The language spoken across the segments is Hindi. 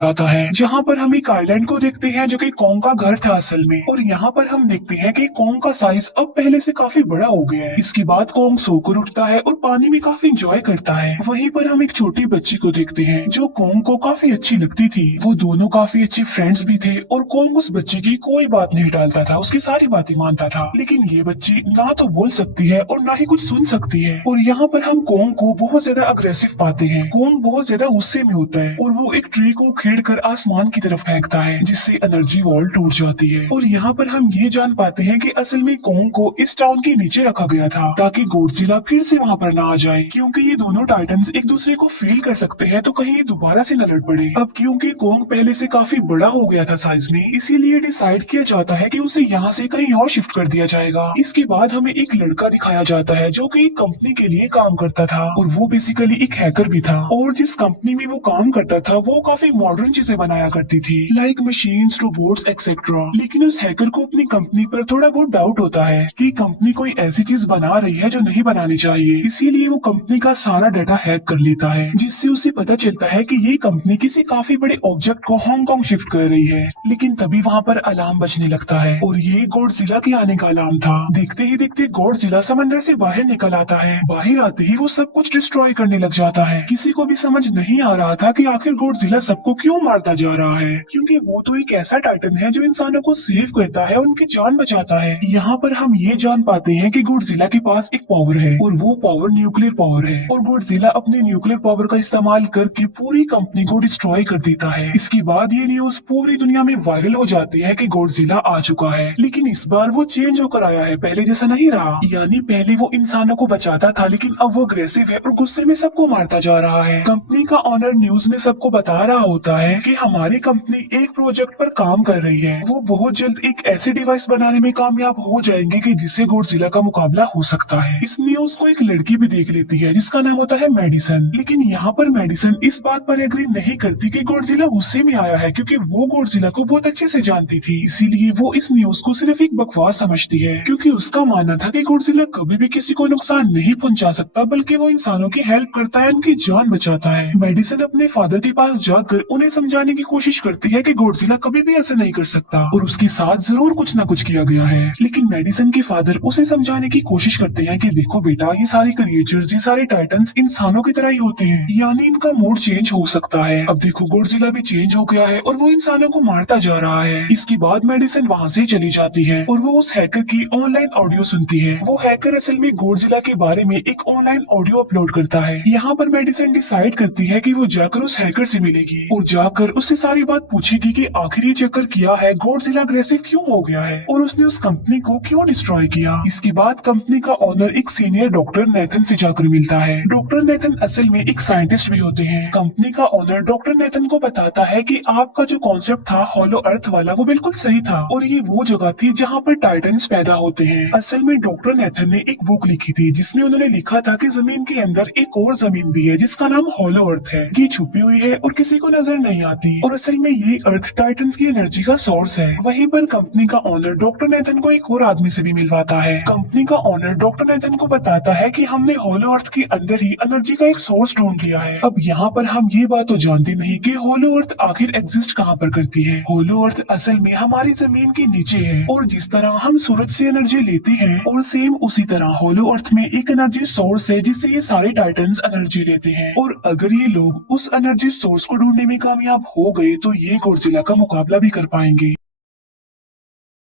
आता है, जहाँ पर हम एक आइलैंड को देखते हैं जो कि कॉन्ग का घर था असल में। और यहाँ पर हम देखते हैं कि कॉन्ग का साइज अब पहले से काफी बड़ा हो गया है। इसके बाद कॉन्ग सोकर उठता है और पानी में काफी इंजॉय करता है। वहीं पर हम एक छोटी बच्ची को देखते हैं जो कॉन्ग को काफी अच्छी लगती थी। वो दोनों काफी अच्छे फ्रेंड्स भी थे और कॉन्ग उस बच्चे की कोई बात नहीं टालता था, उसकी सारी बातें मानता था। लेकिन ये बच्ची ना तो बोल सकती है और ना ही कुछ सुन सकती है। और यहाँ पर हम कॉन्ग को बहुत ज्यादा अग्रेसिव पाते हैं। कॉन्ग बहुत ज्यादा गुस्से में होता है और वो एक ट्री को छेड़कर आसमान की तरफ फेंकता है, जिससे एनर्जी वॉल टूट जाती है। और यहाँ पर हम ये जान पाते हैं कि असल में कॉन्ग को इस टाउन के नीचे रखा गया था ताकि गॉडजिला फिर से वहाँ पर ना आ जाए, क्योंकि ये दोनों टाइटन्स एक दूसरे को फील कर सकते हैं, तो कहीं ये दोबारा से न लड़ पड़े। अब क्योंकि कॉन्ग पहले से काफी बड़ा हो गया था साइज में, इसीलिए डिसाइड किया जाता है कि उसे यहाँ से कहीं और शिफ्ट कर दिया जाएगा। इसके बाद हमें एक लड़का दिखाया जाता है जो कि एक कंपनी के लिए काम करता था और वो बेसिकली एक हैकर भी था। और जिस कंपनी में वो काम करता था वो काफी मॉडर्न चीजें बनाया करती थी, लाइक मशीन्स, रोबोट्स एक्सेट्रा। लेकिन उस हैकर को अपनी कंपनी पर थोड़ा बहुत डाउट होता है कि कंपनी कोई ऐसी चीज बना रही है जो नहीं बनानी चाहिए। इसीलिए वो कंपनी का सारा डाटा हैक कर लेता है, जिससे उसे पता चलता है कि ये कंपनी किसी काफी बड़े ऑब्जेक्ट को हांगकांग शिफ्ट कर रही है। लेकिन तभी वहाँ पर अलार्म बजने लगता है और ये गॉडजिला के आने का अलार्म था। देखते ही देखते गॉडजिला समंदर से बाहर निकल आता है। बाहर आते ही वो सब कुछ डिस्ट्रॉय करने लग जाता है। किसी को भी समझ नहीं आ रहा था कि आखिर गॉडजिला सबको क्यों मारता जा रहा है, क्योंकि वो तो एक ऐसा टाइटन है जो इंसानों को सेव करता है, उनकी जान बचाता है। यहाँ पर हम ये जान पाते हैं कि गॉडजिला के पास एक पावर है और वो पावर न्यूक्लियर पावर है। और गॉडजिला अपने न्यूक्लियर पावर का इस्तेमाल करके पूरी कंपनी को डिस्ट्रॉय कर देता है। इसके बाद ये न्यूज पूरी दुनिया में वायरल हो जाती है कि गॉडजिला आ चुका है। लेकिन इस बार वो चेंज होकर आया है, पहले जैसा नहीं रहा। यानी पहले वो इंसानों को बचाता था, लेकिन अब वो अग्रेसिव है और गुस्से में सबको मारता जा रहा है। कंपनी का ऑनर न्यूज में सबको बता रहा होता है कि हमारी कंपनी एक प्रोजेक्ट पर काम कर रही है। वो बहुत जल्द एक ऐसे डिवाइस बनाने में कामयाब हो जाएंगे कि जिससे गॉडजिला का मुकाबला हो सकता है। इस न्यूज को एक लड़की भी देख लेती है जिसका नाम होता है मेडिसन। लेकिन यहाँ पर मेडिसन इस बात पर एग्री नहीं करती कि गॉडजिला गुस्से में आया है, क्योंकि वो गॉडजिला को बहुत अच्छे से जानती थी। इसीलिए वो इस न्यूज को सिर्फ एक बकवास समझती है, क्योंकि उसका मानना था कि गॉडजिला कभी भी किसी को नुकसान नहीं पहुंचा सकता, बल्कि वो इंसानों की हेल्प करता है, उनकी जान बचाता है। मेडिसन अपने फादर के पास जाकर उन्हें समझाने की कोशिश करती है कि गॉडजिला कभी भी ऐसा नहीं कर सकता और उसके साथ जरूर कुछ न कुछ किया गया है। लेकिन मेडिसन के फादर उसे समझाने की कोशिश करते हैं कि देखो बेटा, ये सारे क्रिएचर्स, ये सारे टाइटन्स इंसानों की तरह ही होते हैं, यानी इनका मूड चेंज हो सकता है। अब देखो गॉडजिला भी चेंज हो गया है और वो इंसानों को मारता जा रहा है। इसके बाद मेडिसन वहाँ से चली जाती है और वो उस हैकर की ऑनलाइन ऑडियो सुनती है। वो हैकर असल में गॉडजिला के बारे में एक ऑनलाइन ऑडियो अपलोड करता है। यहाँ पर मेडिसन डिसाइड करती है कि वो जाकर उस हैकर से मिलेगी और जाकर उससे सारी बात पूछेगी कि आखिर ये चक्कर किया है, गॉडजिला अग्रेसिव क्यों हो गया है और उसने उस कंपनी को क्यों डिस्ट्रॉय किया। इसके बाद कंपनी का ओनर एक सीनियर डॉक्टर नेथन से जाकर मिलता है। डॉक्टर नेथन असल में एक साइंटिस्ट भी होते हैं। कंपनी का ओनर डॉक्टर नेथन को बताता है कि आपका जो कॉन्सेप्ट था हॉलो अर्थ वाला, वो बिल्कुल सही था और ये वो जगह थी जहाँ पर टाइटन्स पैदा होते हैं। असल में डॉक्टर नेथन ने एक बुक लिखी थी जिसमें उन्होंने लिखा था कि जमीन के अंदर एक और जमीन भी है जिसका नाम हॉलो अर्थ है। ये छुपी हुई है और किसी को नजर नहीं आती और असल में ये अर्थ टाइटन्स की एनर्जी का सोर्स है। वहीं पर कंपनी का ओनर डॉक्टर नेथन को एक और आदमी से भी मिलवाता है। कंपनी का ओनर डॉक्टर नेथन को बताता है कि हमने हॉलो अर्थ के अंदर ही एनर्जी का एक सोर्स ढूंढ लिया है। अब यहाँ पर हम ये बात तो जानते नहीं कि हॉलो अर्थ आखिर एग्जिस्ट कहाँ पर करती है। हॉलो अर्थ असल में हमारी जमीन के नीचे है और जिस तरह हम सूरज से एनर्जी लेते हैं और सेम उसी तरह हॉलो अर्थ में एक एनर्जी सोर्स है जिससे ये सारे टाइटन्स एनर्जी लेते हैं। और अगर ये लोग उस एनर्जी सोर्स को ढूंढने में कामयाब हो गए तो ये गॉडजिला का मुकाबला भी कर पाएंगे।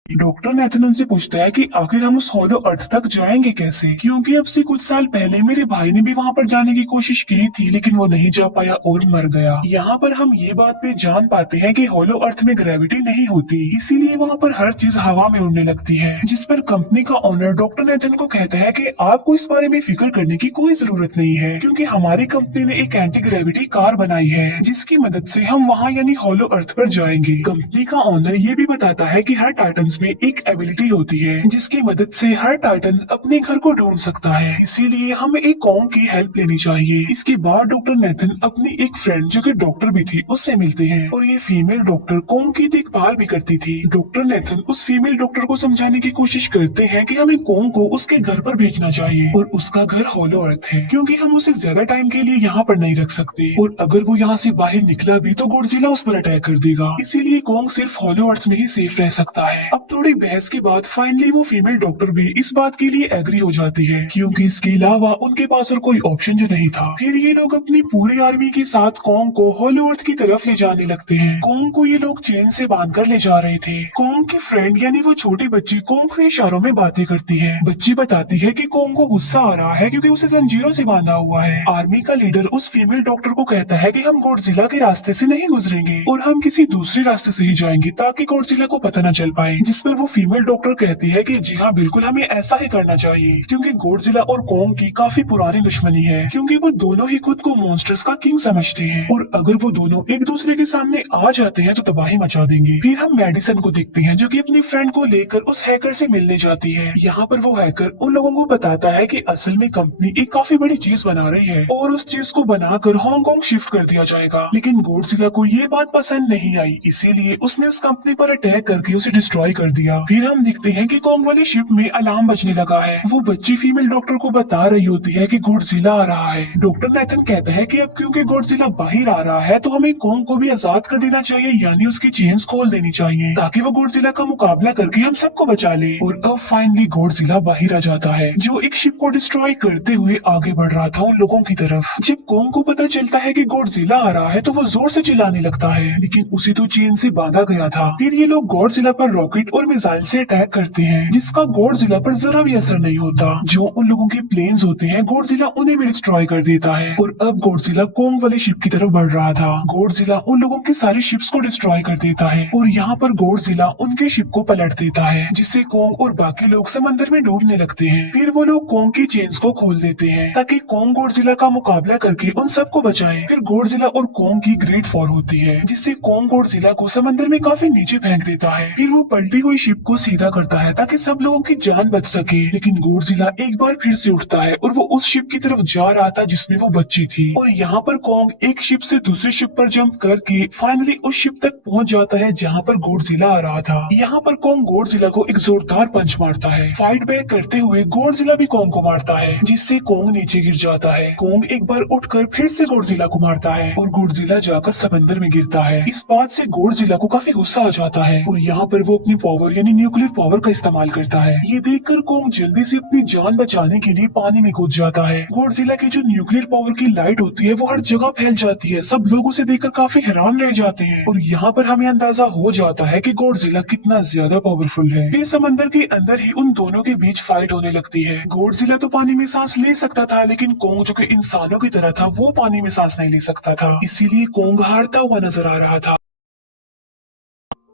डॉक्टर नेथन उनसे पूछता है कि आखिर हम उस हॉलो अर्थ तक जाएंगे कैसे, क्योंकि अब से कुछ साल पहले मेरे भाई ने भी वहां पर जाने की कोशिश की थी, लेकिन वो नहीं जा पाया और मर गया। यहाँ पर हम ये बात पे जान पाते हैं कि हॉलो अर्थ में ग्रेविटी नहीं होती, इसीलिए वहाँ पर हर चीज हवा में उड़ने लगती है। जिस पर कंपनी का ओनर डॉक्टर नेथन को कहता है कि आपको इस बारे में फिक्र करने की कोई जरूरत नहीं है, क्योंकि हमारी कंपनी ने एक एंटी ग्रेविटी कार बनाई है जिसकी मदद से हम वहाँ यानी हॉलो अर्थ पर जाएंगे। कंपनी का ओनर ये भी बताता है कि हर टाइटन टाइटन्स में एक एबिलिटी होती है जिसकी मदद से हर टाइटन अपने घर को ढूंढ सकता है, इसीलिए हमें एक कॉन्ग की हेल्प लेनी चाहिए। इसके बाद डॉक्टर नेथन अपनी एक फ्रेंड जो कि डॉक्टर भी थी उससे मिलते हैं और ये फीमेल डॉक्टर कॉन्ग की देखभाल भी करती थी। डॉक्टर नेथन उस फीमेल डॉक्टर को समझाने की कोशिश करते हैं कि हमें कॉन्ग को उसके घर पर भेजना चाहिए और उसका घर हॉलो अर्थ है क्योंकि हम उसे ज्यादा टाइम के लिए यहाँ पर नहीं रख सकते और अगर वो यहाँ से बाहर निकला भी तो गॉडजिला उस पर अटैक कर देगा, इसीलिए कॉन्ग सिर्फ हॉलो अर्थ में ही सेफ रह सकता है। अब थोड़ी बहस के बाद फाइनली वो फीमेल डॉक्टर भी इस बात के लिए एग्री हो जाती है क्योंकि इसके अलावा उनके पास और कोई ऑप्शन जो नहीं था। फिर ये लोग अपनी पूरी आर्मी के साथ कॉन्ग को हॉलो अर्थ की तरफ ले जाने लगते हैं। कॉन्ग को ये लोग चेन से बांध कर ले जा रहे थे। कॉन्ग की फ्रेंड यानी वो छोटी बच्ची कॉन्ग से इशारों में बातें करती है। बच्ची बताती है कि कॉन्ग को गुस्सा आ रहा है क्योंकि उसे जंजीरों से बांधा हुआ है। आर्मी का लीडर उस फीमेल डॉक्टर को कहता है कि हम गॉडजिला के रास्ते से नहीं गुजरेंगे और हम किसी दूसरे रास्ते से ही जाएंगे ताकि गॉडजिला को पता न चल पाए, जिस पर वो फीमेल डॉक्टर कहती है कि जी हाँ बिल्कुल हमें ऐसा ही करना चाहिए क्योंकि गॉडजिला और कॉन्ग की काफी पुरानी दुश्मनी है क्योंकि वो दोनों ही खुद को मॉन्स्टर्स का किंग समझते हैं और अगर वो दोनों एक दूसरे के सामने आ जाते हैं तो तबाही मचा देंगे। फिर हम मेडिसन को देखते हैं जो कि अपनी फ्रेंड को लेकर उस हैकर से मिलने जाती है। यहाँ पर वो हैकर उन लोगों को बताता है कि असल में कंपनी एक काफी बड़ी चीज बना रही है और उस चीज को बनाकर हांगकांग शिफ्ट कर दिया जाएगा, लेकिन गॉडजिला को ये बात पसंद नहीं आई, इसीलिए उसने उस कंपनी पर अटैक करके उसे डिस्ट्रॉय कर दिया। फिर हम देखते हैं कि कॉन्ग वाली शिप में अलार्म बजने लगा है। वो बच्ची फीमेल डॉक्टर को बता रही होती है कि गॉडजिला आ रहा है। डॉक्टर नेथन कहता है कि अब क्योंकि गॉडजिला बाहर आ रहा है तो हमें कॉन्ग को भी आजाद कर देना चाहिए, यानी उसकी चेन्स खोल देनी चाहिए ताकि वो गॉडजिला का मुकाबला करके हम सबको बचा ले। और अब फाइनली गॉडजिला बाहर आ जाता है जो एक शिप को डिस्ट्रॉय करते हुए आगे बढ़ रहा था उन लोगों की तरफ। जब कॉन्ग को पता चलता है कि गॉडजिला आ रहा है तो वो जोर से चिल्लाने लगता है, लेकिन उसे तो चेन से बांधा गया था। फिर ये लोग गॉडजिला पर रॉकेट और मिसाइल से अटैक करते हैं जिसका गॉडजिला पर जरा भी असर नहीं होता। जो उन लोगों के प्लेन्स होते हैं गॉडजिला उन्हें भी डिस्ट्रॉय कर देता है और अब गॉडजिला कॉन्ग वाली शिप की तरफ बढ़ रहा था। गॉडजिला उन लोगों की सारी शिप्स को डिस्ट्रॉय कर देता है और यहाँ पर गॉडजिला उनके शिप को पलट देता है जिससे कॉन्ग और बाकी लोग समंदर में डूबने लगते हैं। फिर वो लोग कॉन्ग की चेन्स को खोल देते हैं ताकि कॉन्ग गॉडजिला का मुकाबला करके उन सबको बचाए। फिर गॉडजिला और कॉन्ग की ग्रेट वॉर होती है जिससे कॉन्ग गॉडजिला को समंदर में काफी नीचे फेंक देता है। फिर वो पलटी हुई शिप को सीधा करता है ताकि सब लोगों की जान बच सके, लेकिन गॉडजिला एक बार फिर से उठता है और वो उस शिप की तरफ जा रहा था जिसमें वो बच्ची थी और यहाँ पर कॉन्ग एक शिप से दूसरी शिप पर जंप करके फाइनली उस शिप तक पहुँच जाता है जहाँ पर गॉडजिला आ रहा था। यहाँ पर कॉन्ग गॉडजिला को एक जोरदार पंच मारता है। फाइट बैक करते हुए गॉडजिला भी कॉन्ग को मारता है जिससे कॉन्ग नीचे गिर जाता है। कॉन्ग एक बार उठकर फिर से गॉडजिला को मारता है और गॉडजिला जाकर समंदर में गिरता है। इस बात से गॉडजिला को काफी गुस्सा आ जाता है और यहाँ पर वो अपनी पावर यानी न्यूक्लियर पावर का इस्तेमाल करता है। ये देखकर कॉन्ग जल्दी से अपनी जान बचाने के लिए पानी में कूद जाता है। गॉडजिला की जो न्यूक्लियर पावर की लाइट होती है वो हर जगह फैल जाती है। सब लोग उसे देखकर काफी हैरान रह जाते हैं और यहाँ पर हमें अंदाजा हो जाता है कि गॉडजिला कितना ज्यादा पावरफुल है। फिर समंदर के अंदर ही उन दोनों के बीच फाइट होने लगती है। गॉडजिला तो पानी में सांस ले सकता था, लेकिन कॉन्ग जो कि इंसानों की तरह था वो पानी में सांस नहीं ले सकता था, इसीलिए कॉन्ग हारता हुआ नजर आ रहा था।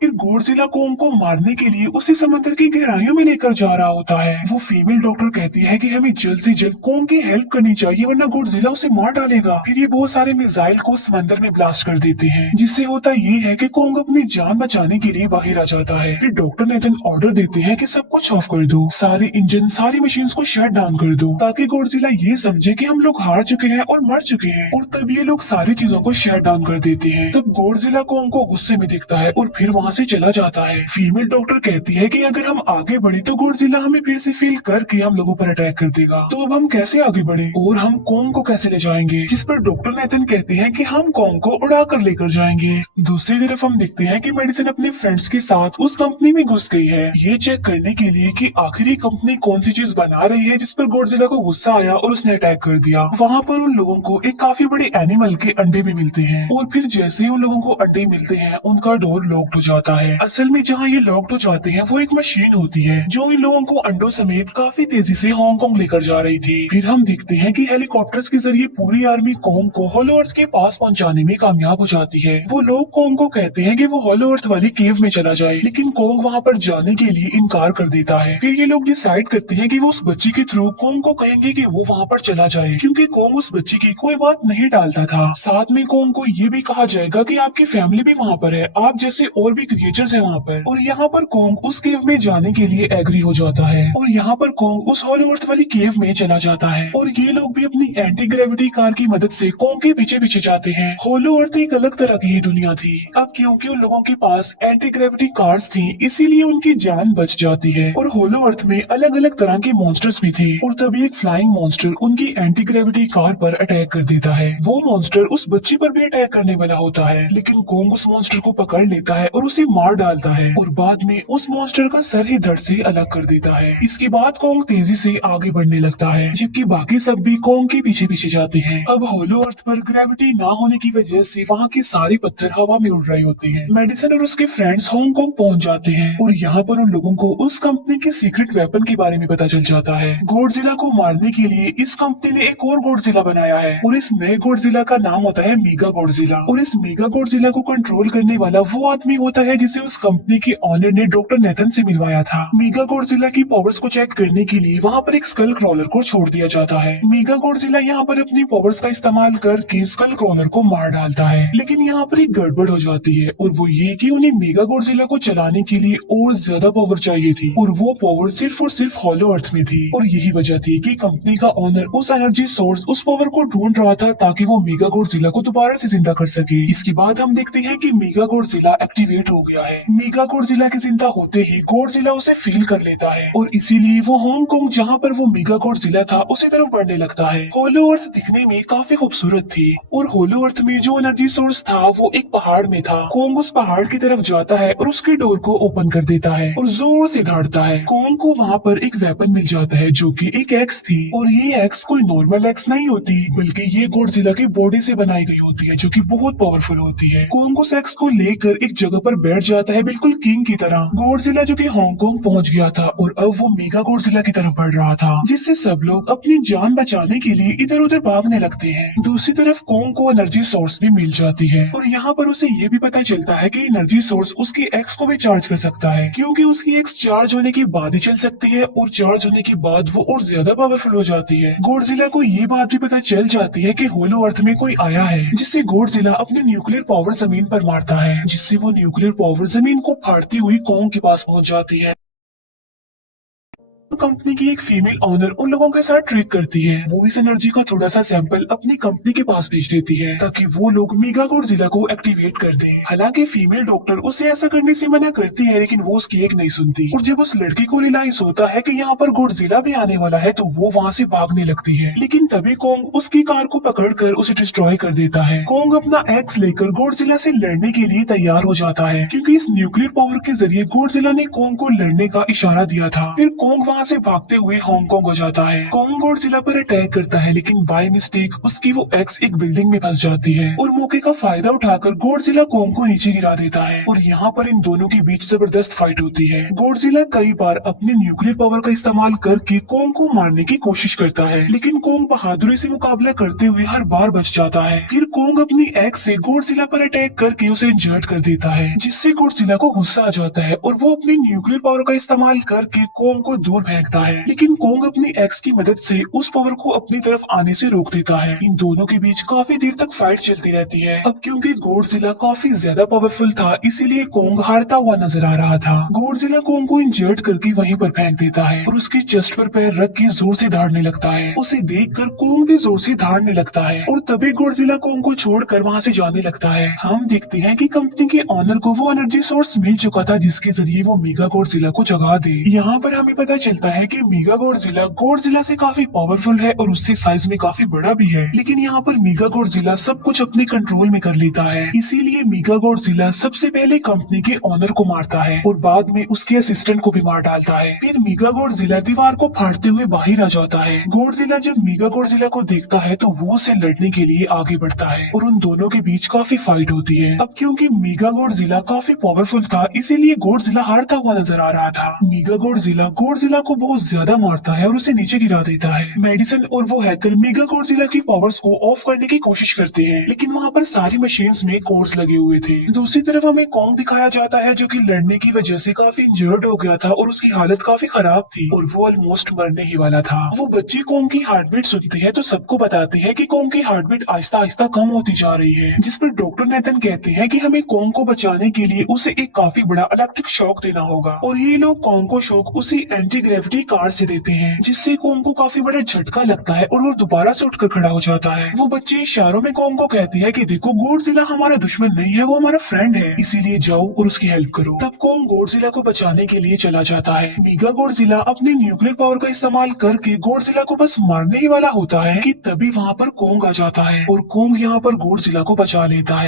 फिर गॉडजिला कॉन्ग को मारने के लिए उसे समंदर की गहराइयों में लेकर जा रहा होता है। वो फीमेल डॉक्टर कहती है कि हमें जल्द से जल्द कॉन्ग की हेल्प करनी चाहिए वरना गॉडजिला उसे मार डालेगा। फिर ये बहुत सारे मिसाइल को समंदर में ब्लास्ट कर देते हैं जिससे होता ये है कि कॉन्ग अपनी जान बचाने के लिए बाहर आ जाता है। फिर डॉक्टर नेथन ऑर्डर देते हैं कि सब कुछ ऑफ कर दो, सारे इंजन सारी मशीन को शट डाउन कर दो ताकि गॉडजिला ये समझे कि हम लोग हार चुके हैं और मर चुके हैं, और तब ये लोग सारी चीजों को शट डाउन कर देते हैं। तब गॉडजिला कॉन्ग को गुस्से में देखता है और फिर वहाँ से चला जाता है। फीमेल डॉक्टर कहती है कि अगर हम आगे बढ़े तो गॉडजिला हमें फिर से फेल करके हम लोगों पर अटैक कर देगा, तो अब हम कैसे आगे बढ़े और हम कॉन्ग को कैसे ले जाएंगे। जिस पर डॉक्टर नेथन कहते हैं कि हम कॉन्ग को उड़ा कर लेकर जाएंगे। दूसरी तरफ हम देखते हैं कि मेडिसन अपने फ्रेंड्स के साथ उस कंपनी में घुस गई है ये चेक करने के लिए कि आखिर ये कंपनी कौन सी चीज बना रही है जिस पर गॉडजिला को गुस्सा आया और उसने अटैक कर दिया। वहाँ पर उन लोगों को एक काफी बड़े एनिमल के अंडे भी मिलते हैं और फिर जैसे ही उन लोगों को अंडे मिलते हैं उनका डोर लॉक्ड हो जाता है। असल में जहाँ ये लॉक्ड हो जाते हैं वो एक मशीन होती है जो इन लोगों को अंडों समेत काफी तेजी से हांगकांग लेकर जा रही थी। फिर हम देखते हैं कि हेलीकॉप्टर्स के जरिए पूरी आर्मी कॉन्ग को हॉलो अर्थ के पास पहुंचाने में कामयाब हो जाती है। वो लोग कॉन्ग को कहते हैं कि वो हॉलो अर्थ वाली केव में चला जाए, लेकिन कॉन्ग वहाँ पर जाने के लिए इनकार कर देता है। फिर ये लोग डिसाइड करते हैं कि वो उस बच्ची के थ्रू कॉन्ग को कहेंगे कि वो वहाँ पर चला जाए, क्योंकि कॉन्ग उस बच्ची की कोई बात नहीं डालता था। साथ में कॉन्ग को ये भी कहा जाएगा कि आपकी फैमिली भी वहाँ पर है, आप जैसे और भी क्रिएचर्स है वहाँ पर। और यहाँ पर कोंग उस केव में जाने के लिए एग्री हो जाता है और यहाँ पर कोंग उस हॉलो अर्थ वाली केव में चला जाता है और ये लोग भी अपनी एंटी ग्रेविटी कार की मदद से कोंग के पीछे पीछे जाते हैं। हॉलो अर्थ एक अलग तरह की ही दुनिया थी। अब क्योंकि उन लोगों के पास एंटी ग्रेविटी कार्स थी इसीलिए उनकी जान बच जाती है। और हॉलो अर्थ में अलग अलग तरह के मॉन्स्टर्स भी थे और तभी एक फ्लाइंग मॉन्स्टर उनकी एंटी ग्रेविटी कार पर अटैक कर देता है। वो मॉन्स्टर उस बच्ची पर भी अटैक करने वाला होता है लेकिन कोंग उस मॉन्स्टर को पकड़ लेता है और उसे मार डालता है और बाद में उस मॉन्स्टर का सर ही धड़ से अलग कर देता है। इसके बाद कोंग तेजी से आगे बढ़ने लगता है जबकि बाकी सब भी कोंग के पीछे पीछे जाते हैं। अब हॉलो अर्थ पर ग्रेविटी ना होने की वजह से वहाँ के सारे पत्थर हवा में उड़ रहे होते हैं। मेडिसन और उसके फ्रेंड्स हांगकांग पहुँच जाते हैं और यहाँ पर उन लोगों को उस कंपनी के सीक्रेट वेपन के बारे में पता चल जाता है। गॉडजिला को मारने के लिए इस कंपनी ने एक और गॉडजिला बनाया है और इस नए गॉडजिला का नाम होता है मेगा गॉडजिला। और इस मेगा गॉडजिला को कंट्रोल करने वाला वो आदमी होता है जिसे उस कंपनी के ऑनर ने डॉक्टर नेथन से मिलवाया था। मेगा गॉडजिला की पावर्स को चेक करने के लिए वहाँ पर एक स्कल क्रॉलर को छोड़ दिया जाता है। मेगा गॉडजिला यहाँ पर अपनी पावर्स का इस्तेमाल करके स्कल क्रॉलर को मार डालता है लेकिन यहाँ पर एक गड़बड़ हो जाती है और वो ये कि उन्हें मेगा गॉडजिला को चलाने के लिए और ज्यादा पावर चाहिए थी और वो पावर सिर्फ और सिर्फ हॉलो अर्थ में थी। और यही वजह थी कि कंपनी का ओनर उस एनर्जी सोर्स उस पावर को ढूंढ रहा था ताकि वो मेगा गॉडजिला को दोबारा से जिंदा कर सके। इसके बाद हम देखते हैं कि मेगा गॉडजिला एक्टिवेट हो गया है। मेगा गॉडजिला के जिंदा होते ही गॉडजिला उसे फील कर लेता है और इसीलिए वो हांगकांग जहाँ पर वो मेगा गॉडजिला था उसी तरफ बढ़ने लगता है। हॉलो अर्थ दिखने में काफी खूबसूरत थी और हॉलो अर्थ में जो एनर्जी सोर्स था वो एक पहाड़ में था। कोंग उस पहाड़ की तरफ जाता है और उसके डोर को ओपन कर देता है और जोर से दौड़ता है। कोंग को वहाँ पर एक वेपन मिल जाता है जो कि एक एक्स थी और ये एक्स कोई नॉर्मल एक्स नहीं होती बल्कि ये गॉडजिला की बॉडी से बनाई गई होती है जो कि बहुत पावरफुल होती है। कोंग उस एक्स को लेकर एक जगह पर बैठ जाता है बिल्कुल किंग की तरह। गॉडजिला जो कि हांगकांग पहुंच गया था और अब वो मेगा गॉडजिला की तरफ बढ़ रहा था जिससे सब लोग अपनी जान बचाने के लिए इधर उधर भागने लगते हैं। दूसरी तरफ कोंग को एनर्जी सोर्स भी मिल जाती है और यहाँ पर उसे ये भी पता चलता है कि एनर्जी सोर्स उसकी एक्स को भी चार्ज कर सकता है क्योंकि उसकी एक्स चार्ज होने के बाद ही चल सकती है और चार्ज होने के बाद वो और ज्यादा पावरफुल हो जाती है। गॉडजिला को ये बात भी पता चल जाती है कि हॉलो अर्थ में कोई आया है जिससे गॉडजिला अपने न्यूक्लियर पावर जमीन पर मारता है जिससे वो न्यूक्लियर पावर जमीन को फाड़ती हुई कोंग के पास पहुंच जाती है। कंपनी की एक फीमेल ओनर उन लोगों के साथ ट्रिक करती है। वो इस एनर्जी का थोड़ा सा सैंपल अपनी कंपनी के पास भेज देती है ताकि वो लोग मेगा गॉडजिला को एक्टिवेट कर दें। हालांकि फीमेल डॉक्टर उसे ऐसा करने से मना करती है लेकिन वो उसकी एक नहीं सुनती और जब उस लड़की को रियलाइज होता है कि यहाँ पर गॉडजिला भी आने वाला है तो वो वहाँ से भागने लगती है लेकिन तभी कोंग उसकी कार को पकड़कर उसे डिस्ट्रॉय कर देता है। कोंग अपना एक्स लेकर गॉडजिला से लड़ने के लिए तैयार हो जाता है क्योंकि इस न्यूक्लियर पावर के जरिए गॉडजिला ने कोंग को लड़ने का इशारा दिया था। फिर कोंग वहाँ से भागते हुए हांगकांग हो जाता है। कोंग गॉडजिला पर अटैक करता है लेकिन बाय मिस्टेक उसकी वो एक्स एक बिल्डिंग में फंस जाती है और मौके का फायदा उठाकर गॉडजिला कोंग को नीचे गिरा देता है और यहाँ पर इन दोनों के बीच जबरदस्त फाइट होती है। गॉडजिला कई बार अपने न्यूक्लियर पावर का इस्तेमाल करके कोंग को मारने की कोशिश करता है लेकिन कोंग बहादुरी से मुकाबला करते हुए हर बार बच जाता है। फिर कोंग अपनी एक्स से गॉडजिला पर अटैक करके उसे इंजर्ड कर देता है जिससे गॉडजिला को गुस्सा आ जाता है और वो अपनी न्यूक्लियर पावर का इस्तेमाल करके कोंग को दूर फेंकता है लेकिन कोंग अपनी एक्स की मदद से उस पावर को अपनी तरफ आने से रोक देता है। इन दोनों के बीच काफी देर तक फाइट चलती रहती है। अब क्योंकि गॉडजिला काफी ज्यादा पावरफुल था इसीलिए कोंग हारता हुआ नजर आ रहा था। गॉडजिला कोंग को इंजर्ड करके वहीं पर फेंक देता है और उसकी चेस्ट पर पैर रख के जोर से दौड़ने लगता है। उसे देखकर कोंग भी जोर से दौड़ने लगता है और तभी गॉडजिला कोंग को छोड़कर वहाँ से जाने लगता है। हम देखते हैं कि कंपनी के ऑनर को वो एनर्जी सोर्स मिल चुका था जिसके जरिए वो मेगा गॉडजिला को जगा दे। यहाँ पर हमें पता चलता है कि मेगा गॉडजिला से काफी पावरफुल है और उससे साइज में काफी बड़ा भी है लेकिन यहाँ पर मेगा गॉडजिला सब कुछ अपने कंट्रोल में कर लेता है। इसीलिए मेगा गॉडजिला सबसे पहले कंपनी के ऑनर को मारता है और बाद में उसके असिस्टेंट को भी मार डालता है। फिर मेगा गॉडजिला दीवार को फाड़ते हुए बाहर आ जाता है। गॉडजिला जब मेगा गॉडजिला को देखता है तो वो उसे लड़ने के लिए आगे बढ़ता है और उन दोनों के बीच काफी फाइट होती है। अब क्योंकि मेगा गॉडजिला काफी पावरफुल था इसीलिए गॉडजिला हारता हुआ नजर आ रहा था। मेगा गॉडजिला को बहुत ज्यादा मारता है और उसे नीचे गिरा देता है। मेडिसन और वो हैकर मेगा गॉडजिला की पावर्स को ऑफ करने की कोशिश करते हैं, लेकिन वहाँ पर सारी मशीन्स में कोड्स लगे हुए थे। दूसरी तरफ हमें कॉन्ग दिखाया जाता है जो कि लड़ने की वजह से काफी इंजर्ड हो गया था और उसकी हालत काफी खराब थी और वो ऑलमोस्ट मरने ही वाला था। वो बच्चे कॉन्ग की हार्ट बीट सुनते हैं तो सबको बताते हैं कि कॉन्ग की हार्ट बीट आहिस्ता आहिस्ता कम होती जा रही है, जिस पर डॉक्टर नेथन कहते हैं कि हमें कॉन्ग को बचाने के लिए उसे एक काफी बड़ा इलेक्ट्रिक शॉक देना होगा। और ये लोग कॉन्ग को शॉक उसी एंटी ग्रेविटी कार से देते हैं, जिससे कॉन्ग को काफी बड़ा झटका लगता है और वो दोबारा से उठकर खड़ा हो जाता है। वो बच्चे इशारों में कॉन्ग को कहते हैं कि देखो गॉडजिला हमारा दुश्मन नहीं है, वो हमारा फ्रेंड है, इसीलिए जाओ और उसकी हेल्प करो। तब कॉन्ग गॉडजिला को बचाने के लिए चला जाता है। मेगा गॉडजिला अपने न्यूक्लियर पावर का इस्तेमाल करके गॉडजिला को बस मारने ही वाला होता है कि तभी वहाँ पर कॉन्ग आ जाता है और कॉन्ग यहाँ पर गॉडजिला को बचा लेता है।